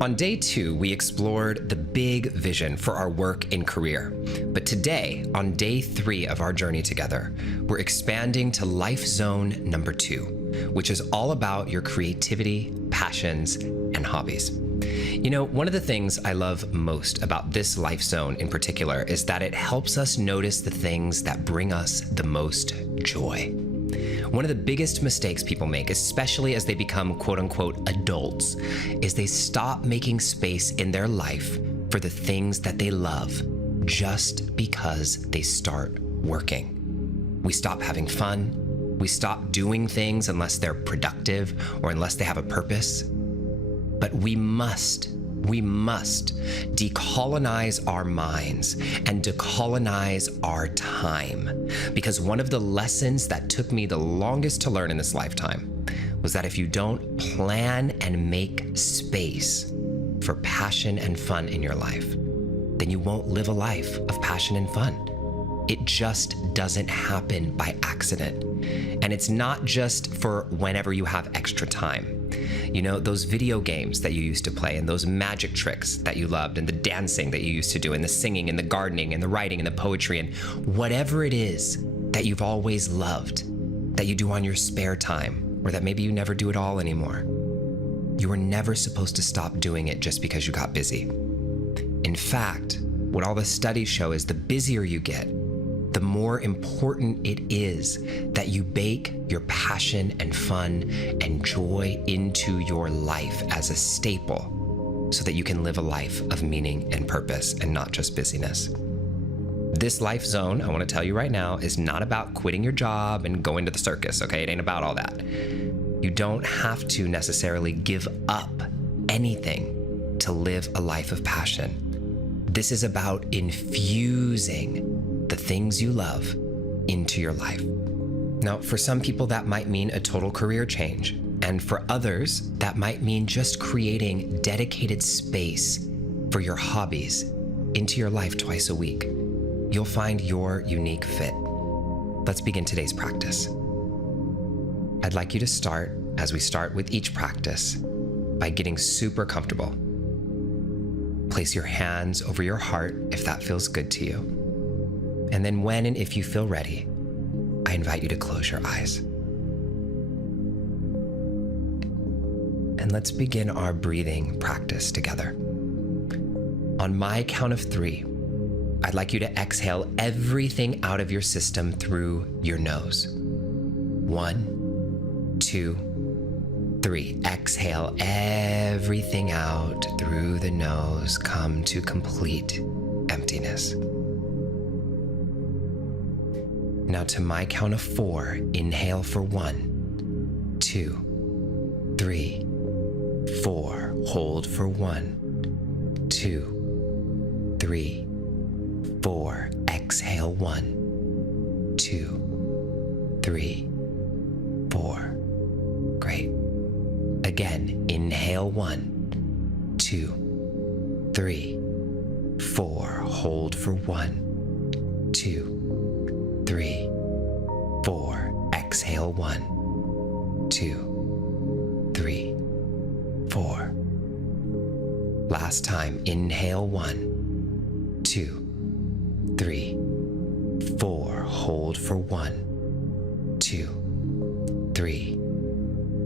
On day 2, we explored the big vision for our work and career. But today, on day 3 of our journey together, we're expanding to life zone number 2, which is all about your creativity, passions, and hobbies. You know, one of the things I love most about this life zone in particular is that it helps us notice the things that bring us the most joy. One of the biggest mistakes people make, especially as they become quote-unquote adults, is they stop making space in their life for the things that they love just because they start working. We stop having fun. We stop doing things unless they're productive or unless they have a purpose. But we must decolonize our minds and decolonize our time. Because one of the lessons that took me the longest to learn in this lifetime was that if you don't plan and make space for passion and fun in your life, then you won't live a life of passion and fun. It just doesn't happen by accident. And it's not just for whenever you have extra time. You know, those video games that you used to play and those magic tricks that you loved and the dancing that you used to do and the singing and the gardening and the writing and the poetry and whatever it is that you've always loved, that you do on your spare time, or that maybe you never do at all anymore. You were never supposed to stop doing it just because you got busy. In fact, what all the studies show is the busier you get, the more important it is that you bake your passion and fun and joy into your life as a staple so that you can live a life of meaning and purpose and not just busyness. This life zone, I want to tell you right now, is not about quitting your job and going to the circus, okay? It ain't about all that. You don't have to necessarily give up anything to live a life of passion. This is about infusing the things you love into your life. Now, for some people, that might mean a total career change. And for others, that might mean just creating dedicated space for your hobbies into your life twice a week. You'll find your unique fit. Let's begin today's practice. I'd like you to start, as we start with each practice, by getting super comfortable. Place your hands over your heart if that feels good to you. And then when and if you feel ready, I invite you to close your eyes. And let's begin our breathing practice together. On my count of 3, I'd like you to exhale everything out of your system through your nose. 1, 2, 3. Exhale everything out through the nose. Come to complete emptiness. Now to my count of 4, inhale for 1, 2, 3, 4. Hold for 1, 2, 3, 4. Exhale 1, 2, 3, 4. Great. Again, inhale 1, 2, 3, 4. Hold for 1, 2, 3, 4. Exhale 1, 2, 3, 4. Last time, inhale 1, 2, 3, 4. Hold for 1, 2, 3,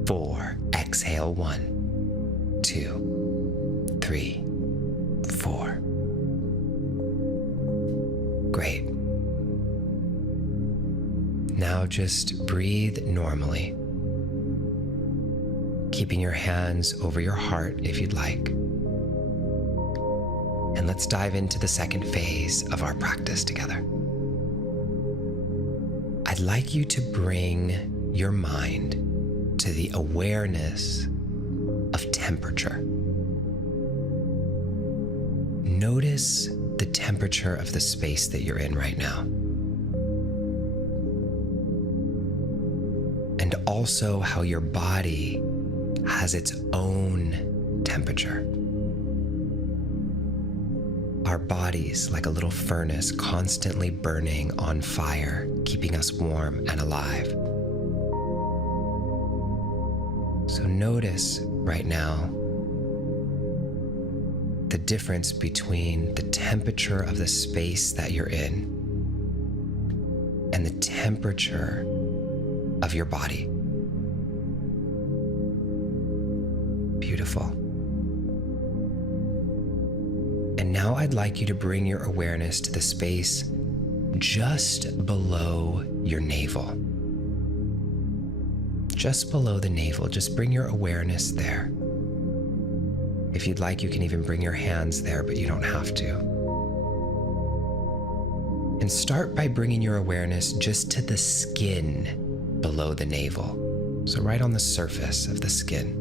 4. Exhale 1, 2, 3, 4. Great. Now just breathe normally, keeping your hands over your heart if you'd like. And let's dive into the second phase of our practice together. I'd like you to bring your mind to the awareness of temperature. Notice the temperature of the space that you're in right now. And also how your body has its own temperature. Our bodies, like a little furnace, constantly burning on fire, keeping us warm and alive. So notice right now difference between the temperature of the space that you're in and the temperature of your body. Beautiful. And now I'd like you to bring your awareness to the space just below your navel. Just below the navel, just bring your awareness there. If you'd like, you can even bring your hands there, but you don't have to. And start by bringing your awareness just to the skin below the navel. So right on the surface of the skin.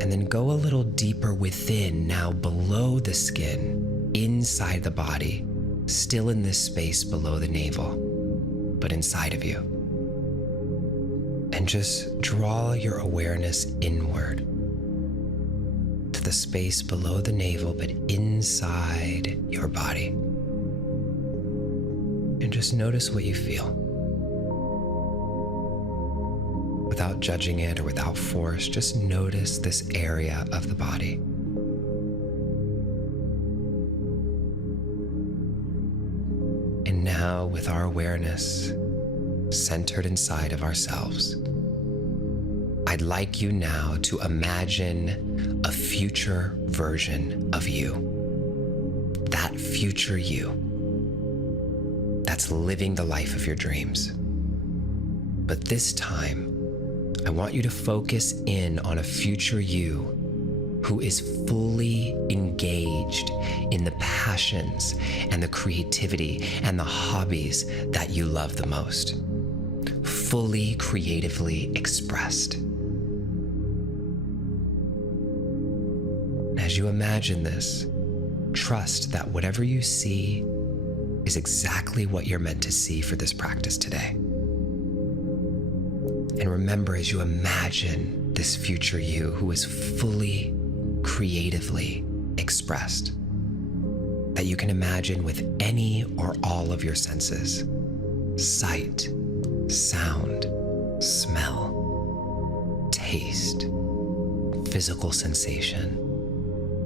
And then go a little deeper within, now below the skin, inside the body, still in this space below the navel, but inside of you. And just draw your awareness inward to the space below the navel, but inside your body. And just notice what you feel. Without judging it or without force, just notice this area of the body. And now, with our awareness centered inside of ourselves, I'd like you now to imagine a future version of you. That future you that's living the life of your dreams. But this time, I want you to focus in on a future you who is fully engaged in the passions and the creativity and the hobbies that you love the most. Fully creatively expressed. As you imagine this, trust that whatever you see is exactly what you're meant to see for this practice today. And remember, as you imagine this future you who is fully creatively expressed, that you can imagine with any or all of your senses: sight, sound, smell, taste, physical sensation,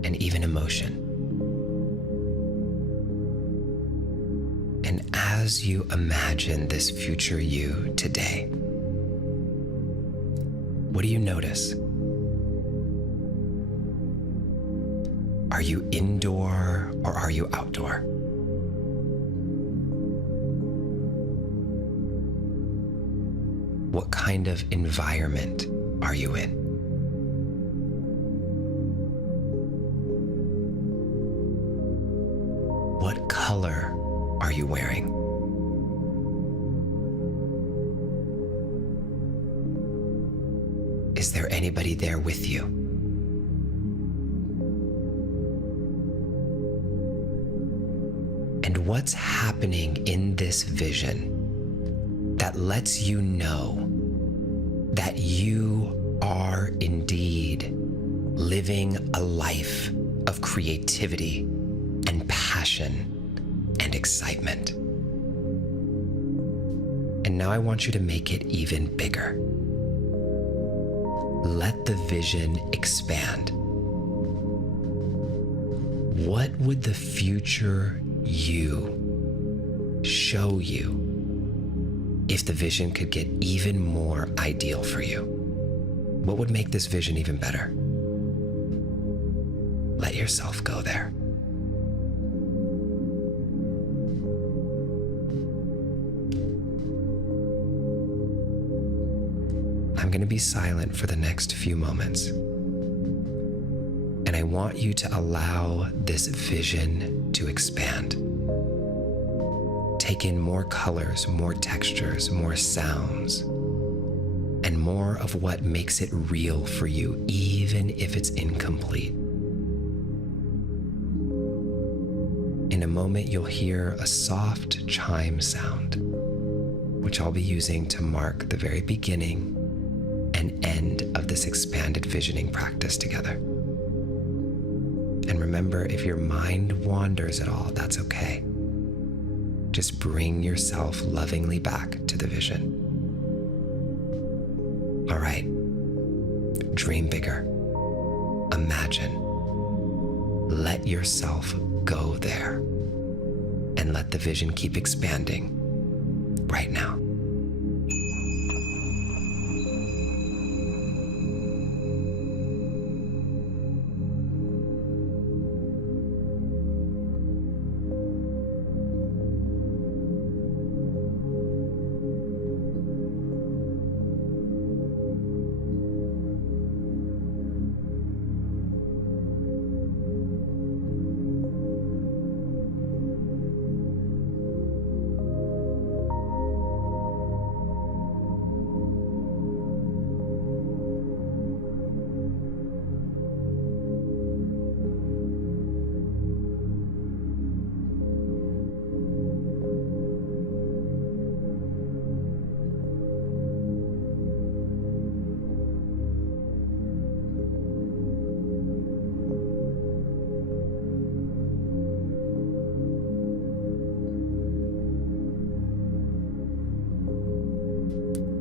and even emotion. And as you imagine this future you today, what do you notice? Are you indoor or are you outdoor? What kind of environment are you in? What color are you wearing? Is there anybody there with you? And what's happening in this vision that lets you know that you are indeed living a life of creativity and passion and excitement? And now I want you to make it even bigger. Let the vision expand. What would the future you show you if the vision could get even more ideal for you? What would make this vision even better? Let yourself go there. I'm going to be silent for the next few moments. And I want you to allow this vision to expand. Take in more colors, more textures, more sounds, and more of what makes it real for you, even if it's incomplete. In a moment, you'll hear a soft chime sound, which I'll be using to mark the very beginning and end of this expanded visioning practice together. And remember, if your mind wanders at all, that's okay. Just bring yourself lovingly back to the vision. All right, dream bigger. imagine. Let yourself go there and let the vision keep expanding right now.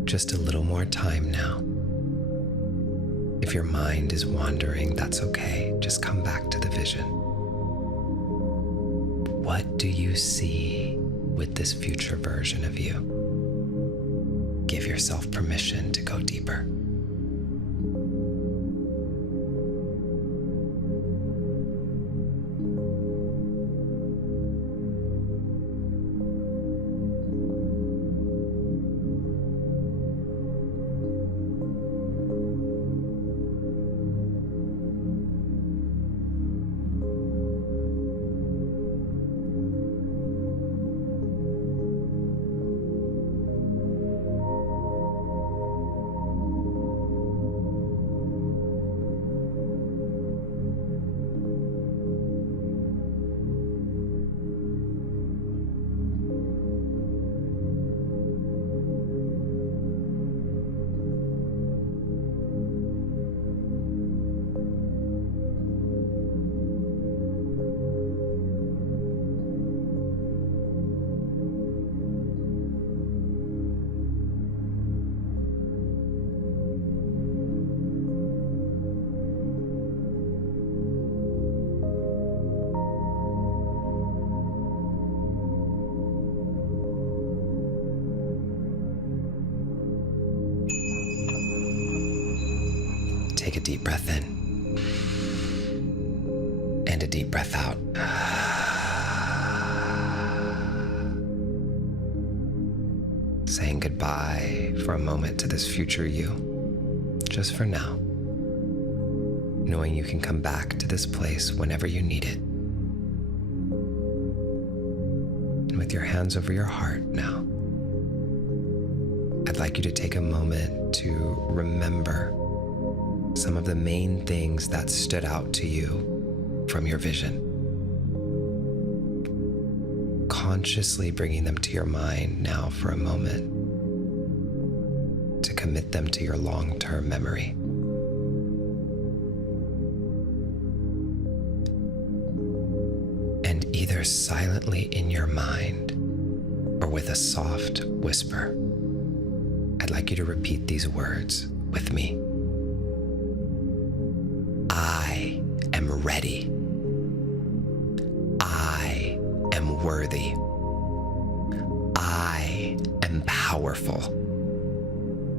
Just a little more time now. If your mind is wandering, that's okay. Just come back to the vision. What do you see with this future version of you? Give yourself permission to go deeper. Take a deep breath in and a deep breath out. Saying goodbye for a moment to this future you, just for now, knowing you can come back to this place whenever you need it. And with your hands over your heart now, I'd like you to take a moment to remember some of the main things that stood out to you from your vision. Consciously bringing them to your mind now for a moment to commit them to your long-term memory. And either silently in your mind or with a soft whisper, I'd like you to repeat these words with me. I am ready. I am worthy. I am powerful.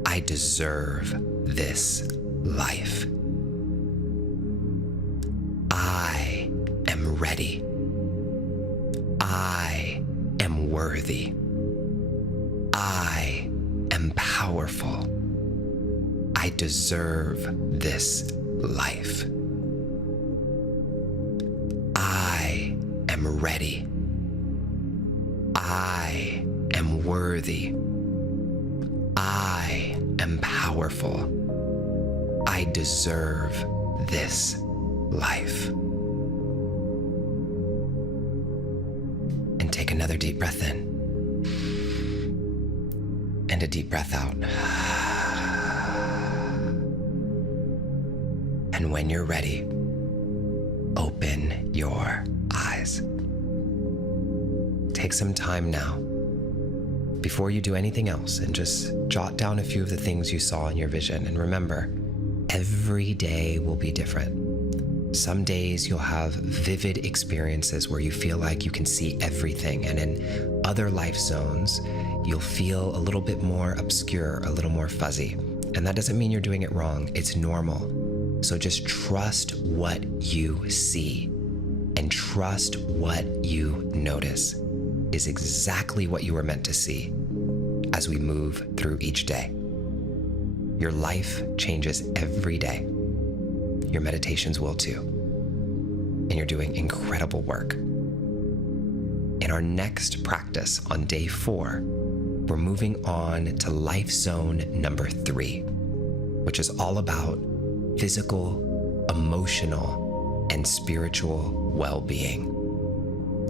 I deserve this life. I am ready. I am worthy. I am powerful. I deserve this life. I am ready. I am worthy. I am powerful. I deserve this life. And take another deep breath in and a deep breath out. And when you're ready, open your eyes. Take some time now, before you do anything else, and just jot down a few of the things you saw in your vision. And remember, every day will be different. Some days you'll have vivid experiences where you feel like you can see everything, and in other life zones, you'll feel a little bit more obscure, a little more fuzzy. And that doesn't mean you're doing it wrong. It's normal. So just trust what you see, and trust what you notice is exactly what you were meant to see as we move through each day. Your life changes every day. Your meditations will too. And you're doing incredible work. In our next practice on day 4, we're moving on to life zone number 3, which is all about physical, emotional, and spiritual well-being.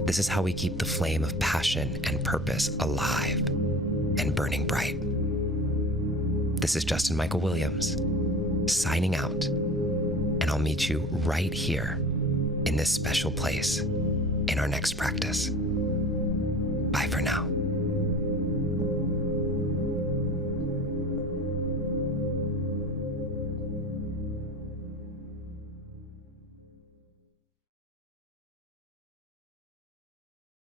This is how we keep the flame of passion and purpose alive and burning bright. This is Justin Micheal Williams, signing out, and I'll meet you right here in this special place in our next practice. Bye for now.